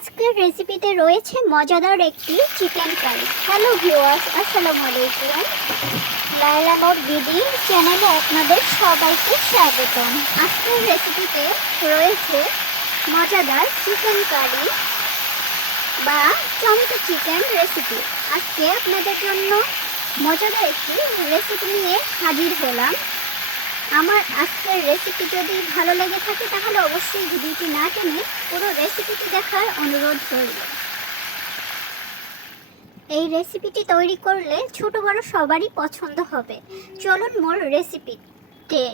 আজকের রেসিপিতে রয়েছে মজাদার একটি চিকেন কারি। হ্যালো ভিউয়ার্স, আসসালামু আলাইকুম। লায়লা নোট দিদি চ্যানেলে আপনাদের সবাইকে স্বাগতম। আজকের রেসিপিতে রয়েছে মজাদার চিকেন কারি বা টমেটো চিকেন রেসিপি। আজকে আপনাদের জন্য মজাদার একটি রেসিপি নিয়ে হাজির হলাম। আমার আজকের রেসিপি যদি ভালো লেগে থাকে তাহলে অবশ্যই ভিডিওটি না টেনে পুরো রেসিপিটি দেখার অনুরোধ রইল। এই রেসিপিটি তৈরি করলে ছোট বড় সবারই পছন্দ হবে। চলুন মূল রেসিপিতে।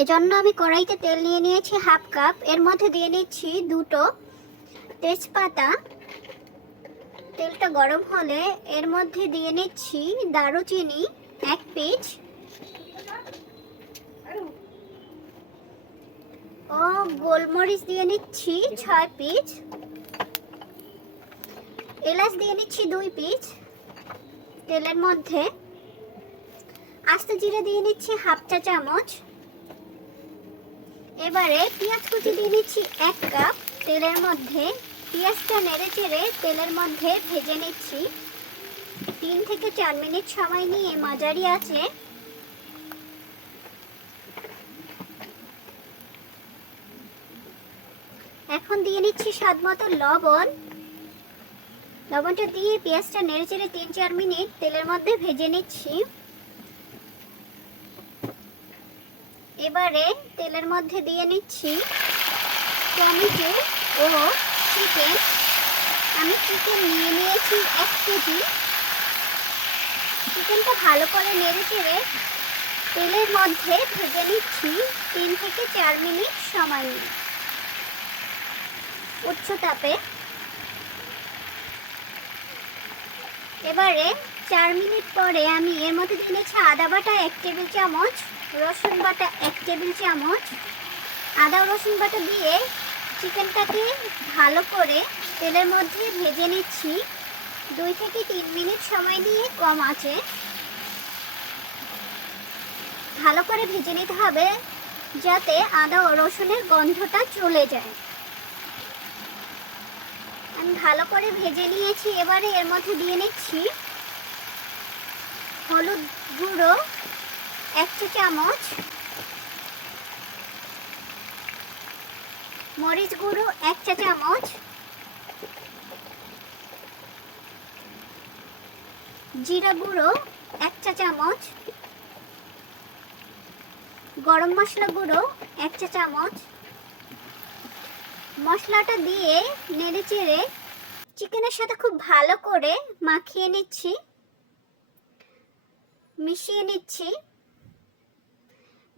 এজন্য আমি কড়াইতে তেল নিয়ে নিয়েছি হাফ কাপ। এর মধ্যে দিয়ে নিচ্ছি দুটো তেজপাতা। তেলটা গরম হলে এর মধ্যে দিয়ে নিচ্ছি দারুচিনি 1 পিস ও গোলমরিচ দিয়ে নিচ্ছি 6 পিস, এলাচ দিয়ে নিচ্ছি 2 পিস। তেলের মধ্যে আস্ত জিরে দিয়ে নিচ্ছি হাফ চা চামচ। এবারে পেঁয়াজ কুচি দিয়ে নিচ্ছি 1 কাপ। তেলের মধ্যে পেঁয়াজটা নেড়ে চেড়ে তেলের মধ্যে ভেজে নিচ্ছি 3 থেকে 4 মিনিট সময় নিয়ে মাঝারি আঁচে। এখন দিয়ে নিচ্ছি স্বাদ মতো লবণ। লবণটা দিয়ে পেঁয়াজটা নেড়ে চেড়ে 3-4 মিনিট তেলের মধ্যে ভেজে নিচ্ছি। এবারে তেলের মধ্যে দিয়ে নিচ্ছি টমেটো ও চিকেন। আমি চিকেন নিয়ে নিয়েছি 1 কেজি। চিকেনটা ভালো করে নেড়ে চেড়ে তেলের মধ্যে ভেজে নিচ্ছি 3 থেকে 4 মিনিট সময় নিয়ে উচ্চ তাপে। এবারে 4 মিনিট পরে আমি এর মধ্যে দিয়ে নিচ্ছি আদা বাটা 1 টেবিল চামচ, রসুন বাটা 1 টেবিল চামচ। আদা রসুন বাটা দিয়ে চিকেনটাকে ভালো করে তেলের মধ্যে ভেজে নিচ্ছি 2 থেকে 3 মিনিট সময় নিয়ে কম আঁচে। ভালো করে ভেজে নিতে হবে যাতে আদা ও রসুনের গন্ধটা চলে যায়। আমি ভালো করে ভেজে নিয়েছি। এবারে এর মধ্যে দিয়ে নিচ্ছি হলুদ গুঁড়ো 1 চা চামচ, মরিচ গুঁড়ো 1 চা চামচ, জিরা গুঁড়ো 1 চা চামচ, গরম মশলা গুঁড়ো 1 চা চামচ। মশলাটা দিয়ে নেড়ে চেড়ে চিকেনের সাথে খুব ভালো করে মাখিয়ে নিচ্ছি, মিশিয়ে নিচ্ছি।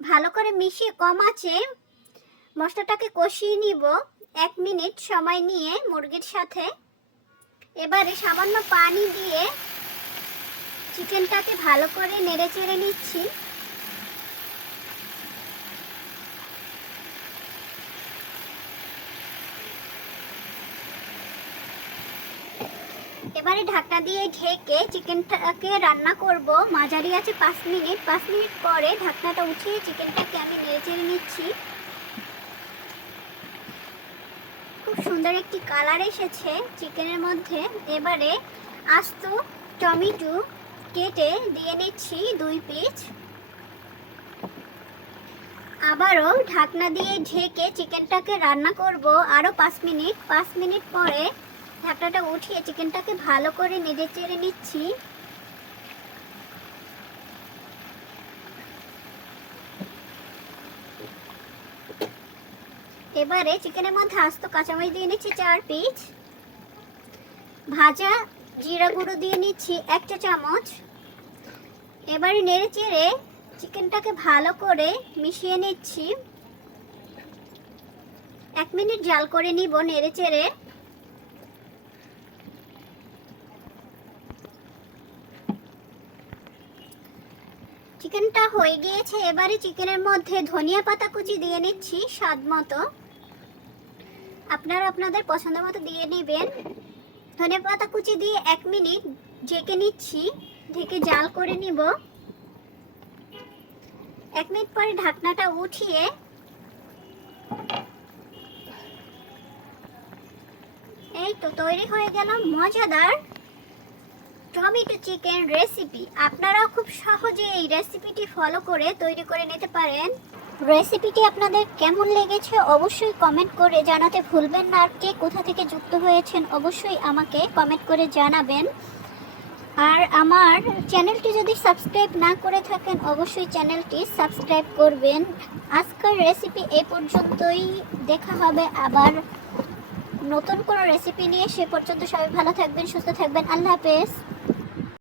ভালো করে মিশিয়ে কম আঁচে মশলাটাকে কষিয়ে নিব 1 মিনিট সময় নিয়ে মুরগির সাথে। এবারে সামান্য পানি দিয়ে চিকেনটাকে ভালো করে নেড়ে চেড়ে নিচ্ছি। এবারে ঢাকনা দিয়ে ঢেকে চিকেনটাকে রান্না করব মাঝারি আছে 5 মিনিট। 5 মিনিট পরে ঢাকনাটা উঠিয়ে চিকেনটাকে আমি নেড়ে চেড়ে নিচ্ছি। খুব সুন্দর একটি কালার এসেছে চিকেনের মধ্যে। এবারে আস্ত টমেটো কেটে দিয়ে নিচ্ছি 2 পিস। আবারও ঢাকনা দিয়ে ঢেকে চিকেনটাকে রান্না করব আরও 5 মিনিট। 5 মিনিট পরে ঢাকনাটা উঠিয়ে চিকেনটাকে ভালো করে নেড়ে চেড়ে নিচ্ছি। এবারে চিকেনের মধ্যে আস্ত কাঁচামরিচ দিয়ে নিচ্ছি 4 পিস। ভাজা জিরা গুঁড়ো দিয়ে নিচ্ছি 1 চা চামচ। এবারে নেড়ে চেড়ে চিকেনটাকে ভালো করে মিশিয়ে নিচ্ছি। 1 মিনিট জাল করে নিব নেড়ে চেড়ে। চিকেনটা হয়ে গিয়েছে। এবারে চিকেনের মধ্যে ধনিয়া পাতা কুচি দিয়ে নিচ্ছি স্বাদ মতো। আপনারা আপনাদের পছন্দ মতো দিয়ে নেবেন। ধনিয়া পাতা কুচি দিয়ে 1 মিনিট ঢেকে নিচ্ছি। ঢেকে জাল করে নিব। 1 মিনিট পরে ঢাকনাটা উঠিয়ে এই তো তৈরি হয়ে গেল মজাদার টমেটো চিকেন রেসিপি। আপনারাও খুব সহজে এই রেসিপিটি ফলো করে তৈরি করে নিতে পারেন। রেসিপিটি আপনাদের কেমন লেগেছে অবশ্যই কমেন্ট করে জানাতে ভুলবেন না। আর কে কোথা থেকে যুক্ত হয়েছেন অবশ্যই আমাকে কমেন্ট করে জানাবেন। আর আমার চ্যানেলটি যদি সাবস্ক্রাইব না করে থাকেন অবশ্যই চ্যানেলটি সাবস্ক্রাইব করবেন। আজকের রেসিপি এই পর্যন্তই, দেখা হবে আবার নতুন কোনো রেসিপি নিয়ে। সে পর্যন্ত সবাই ভালো থাকবেন, সুস্থ থাকবেন। আল্লাহ হাফেজ।